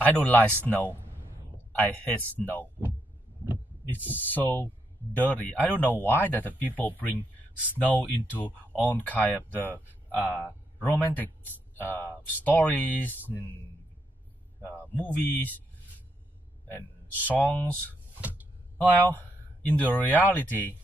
I don't like snow. I hate snow. It's so dirty. I don't know why that the people bring snow into all kind of the romantic stories and movies and songs. Well, in the reality,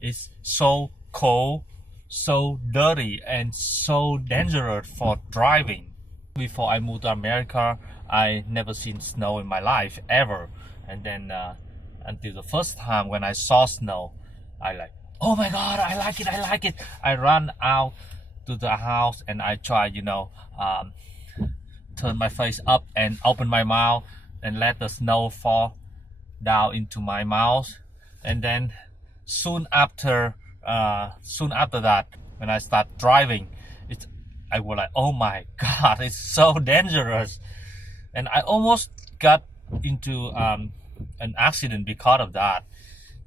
it's so cold, so dirty, and so dangerous for driving. Before I moved to America, I never seen snow in my life ever. And then until the first time when I saw snow, I like, oh my God, I like it, I like it. I run out to the house and I try, turn my face up and open my mouth and let the snow fall down into my mouth. And then soon after that, when I start driving, it's I was like, oh my God, it's so dangerous. And I almost got into an accident because of that.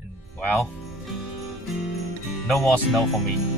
And well, no more snow for me.